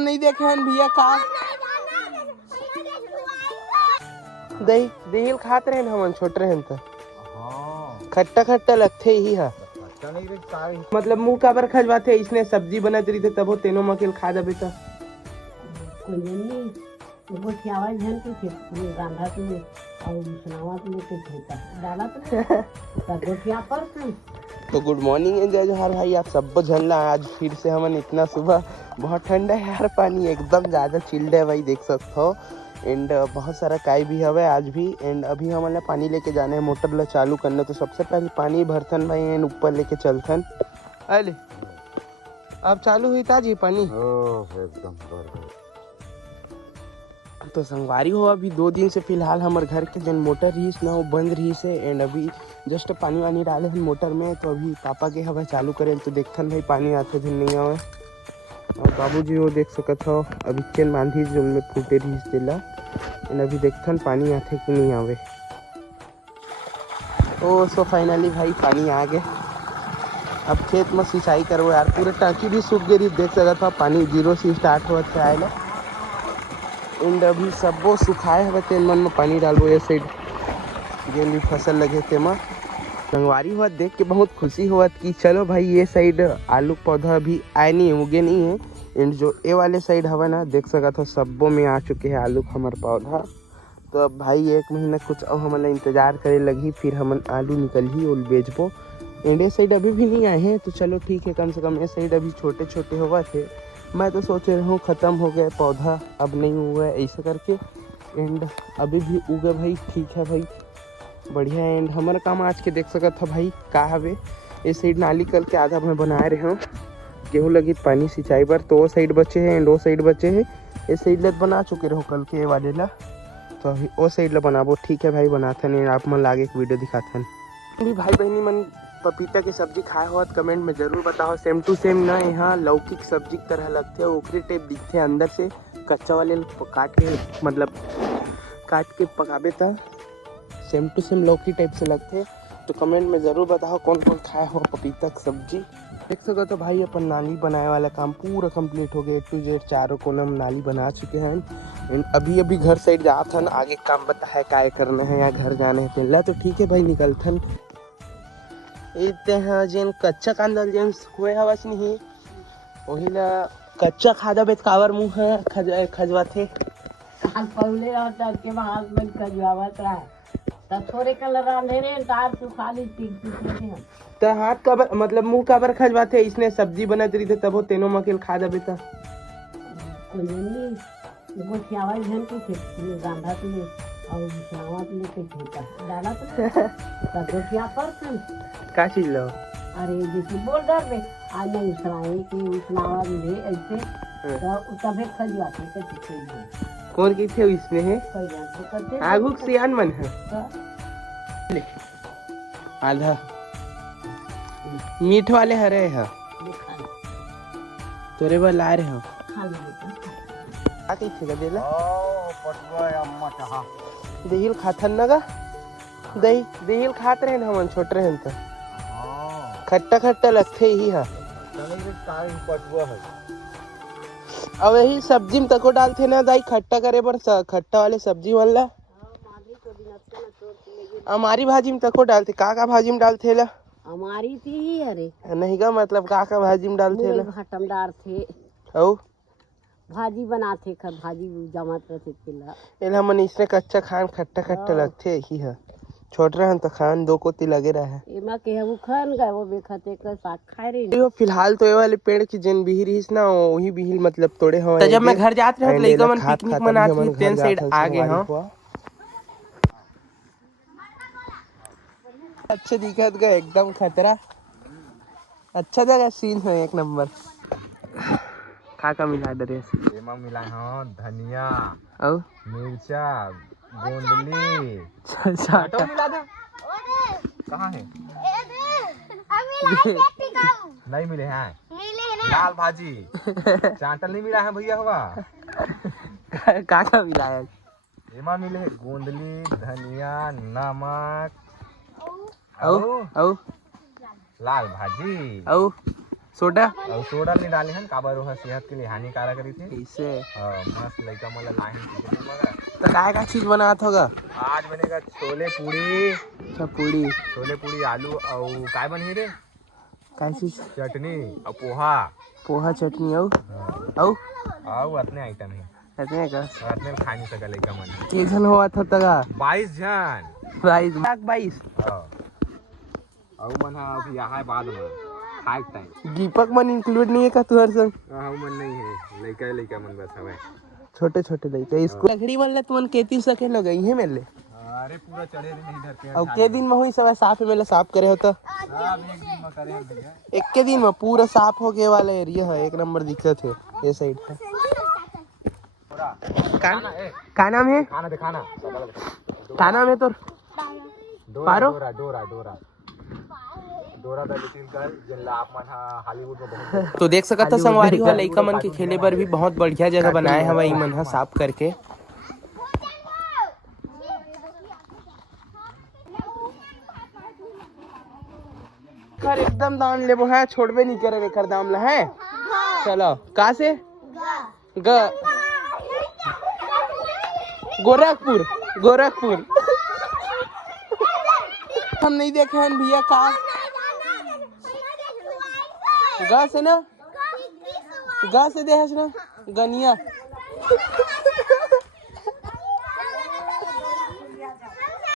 हम नहीं देखे हैं भैया का दही दही खाते रहे हम छोट रहे तो खट्टा खट्टा लगते ही है मतलब मुंह काबर खजवाते इसने सब्जी बनत रही थे तब वो तीनों मकेल खा दबे तो तो गुड मॉर्निंग जय जोहार भाई आप सब झलना आज फिर से हमन इतना सुबह बहुत ठंडा है यार पानी एकदम ज़्यादा चिल्ड है भाई देख सकते हो एंड बहुत सारा काई भी हवे आज भी एंड अभी हमारे पानी लेके जाने हैं मोटर ला चालू करना तो सबसे पहले पानी भरथन भाई एंड ऊपर लेके चलथन अले अब चालू हुई ताजी पानी एकदम तो संगवारी हो अभी 2 दिन से फिलहाल हमारे घर के जन मोटर रही ना वो बंद रही से एंड अभी जस्ट पानी वानी डाले हैं मोटर में तो अभी पापा के हवा चालू करें तो देखथन भाई पानी आते दिन नहीं आवे और बाबूजी वो देख सकत हो अभी चेन बांधी जो में फूटे रही दिला एंड अभी देखथन पानी आते कि नहीं आवे ओ सो फाइनली भाई पानी आ गए अब खेत में सिंचाई करवो यार पूरे टाँकी भी सूख गई देख सकत हो पानी 0 से स्टार्ट हुआ थे आए एंड अभी सबो सुखाए हुए तेल मन में पानी डालबो ये साइड जो भी फसल लगे थे माँ संगवारी हुआ देख के बहुत खुशी हुआ कि चलो भाई ये साइड आलू पौधा अभी आए नहीं उगे नहीं है एंड जो ये वाले साइड हवा ना देख सका था सबो में आ चुके हैं आलू हमारे पौधा तो अब भाई 1 महीना कुछ अब हमारा इंतजार करे लगी फिर हम आलू निकल ही और बेचबो एंड ये साइड अभी भी नहीं आए हैं तो चलो ठीक है कम से कम ये साइड अभी छोटे छोटे हुआ थे मैं तो सोच रहा हूँ ख़त्म हो गया पौधा अब नहीं हुआ है ऐसा करके एंड अभी भी उगे भाई ठीक है भाई बढ़िया एंड हमारा काम आज के देख सकता था भाई का हवे इस साइड नाली कल के आधा मैं बना रहे हूँ गेहूँ लगी पानी सिंचाई पर तो वो साइड बचे हैं एंड वो साइड बचे हैं इस साइड ले बना चुके रहो कल के वाले ला तो अभी वो साइड ला बनाबो ठीक है भाई बनाते हैं आप मन लागे एक वीडियो दिखाते हैं भाई बहनी मन पपीता की सब्जी खाए हो तो कमेंट में जरूर बताओ सेम टू सेम ना यहाँ लौकी की सब्जी की तरह लगते हैं ओखरी टाइप दिखते हैं अंदर से कच्चा वाले काट के मतलब काट के पकाबे था सेम टू सेम लौकी टाइप से लगते हैं तो कमेंट में ज़रूर बताओ कौन कौन खाए हो पपीता की सब्जी देख सको तो भाई अपन नाली बनाने वाला काम पूरा कंप्लीट हो गया A to Z चारों कोलम नाली बना चुके हैं एंड अभी घर साइड जाथन आगे काम बता है काय करना है या घर जाने के लिए तो ठीक है भाई निकलथन इतने हाँ जेन कच्चा कांदल जेन हुए हवस नहीं वही ला कच्चा खादा बेत कावर मुँह है खजवा थे पहले के बाद में खजवावत रहा तब थोड़े कलर अंधेरे तार तू खाली तो हाथ कबर मतलब मुंह काबर खजवाते इसने सब्जी बनत रही थे तब वो तीनों मकेल खा दबे था वो चावल झन के थे गांधा तुले और चावल तुले के खेता डाला तो गोठिया पर का चीज लो अरे जैसे बोल डर में आज नहीं उसराए कि उसनावा मिले ऐसे तो तबे खजवाते के कौन की थे इसमें है आगू सियान मन है आधा मीठ वाले हरे है तोरे बा ला रहे हो आके थे देला दहील खाथन ना का दहील खाते रहे हम छोट रहे तो खट्टा खट्टा लगते ही है अब यही सब्जी में तको डालते ना दाई खट्टा करे पर खट्टा वाले सब्जी वाला हमारी भाजी में तको डालते का भाजी में डालते ला हमारी थी अरे नहीं का मतलब का भाजी में डालते ला घटम डार थे ओ भाजी बनाते भाजी जमात रहते केला एला मन इसने कच्चा खान खट्टा खट्टा लगते ही है छोट रहे तो खान 2 कोती लगे रहा है एमा के हम खान गए वो बेखते का साग खाए रही यो फिलहाल तो ये वाले पेड़ की जन बिहिर हिस ना वही बिहिल मतलब तोड़े हो तो जब मैं घर जात रहे लइका मन पिकनिक मनाते थे तेन साइड आ गए हां अच्छे दिखत गए एकदम खतरा अच्छा जगह सीन है 1 नंबर का मिला डरे एमा मिला हां धनिया और मिर्चा गोंदली टमाटर मिला दे कहां है नहीं मिले हैं लाल भाजी चाटल नहीं मिला है भैया हुआ का मिला है एमा मिले है गोंदली धनिया नमक औ लाल भाजी औ सोडा और सोडा नहीं डाले हैं काबर वह सेहत के लिए हानिकारक रही थी। ऐसे मस्त लड़का मतलब लाए हैं मगर तो काय का चीज बनात होगा? आज बनेगा छोले पूरी। अच्छा पूरी, छोले पूरी आलू और काय बनी रे काय चीज? चटनी और पोहा। पोहा चटनी औ अतने आइटम है इतने का अतने खा नहीं सका लड़का मन। एक जन हुआ था तगा 22 जन। प्राइस 22 और मन अभी यहाँ बाद में खाए टाइम दीपक मन इंक्लूड नहीं है का तुहर संग? मन नहीं है लड़का मन बस हवे छोटे छोटे लड़का स्कूल लकड़ी मन ले तुमन केती सके न गई है मेले। अरे पूरा चढ़े नहीं धरते हैं। और के दिन में हुई सब साफ मेले साफ करे होता सब एक दिन में करे हैं भैया। एक के दिन में पूरा साफ हो गए वाला एरिया है। एक नंबर दिक्कत है ये साइड पे। का नाम है? खाना दिखाना का नाम है तोर? पारो? डोरा डोरा डोरा डोरा दा लिटिल गर्ल जिनला आप मन हॉलीवुड में बहुत तो देख सकत था संगवारी हो लइका मन के खेले पर भी बहुत बढ़िया जगह बनाए हवा ई मन ह साफ करके। कर एकदम दाम लेबो है, छोड़बे नहीं करे एकर दाम ला है। चलो का से ग गोरखपुर गोरखपुर हम नहीं देखे हैं भैया का गा से ना गा से देहस ना गनिया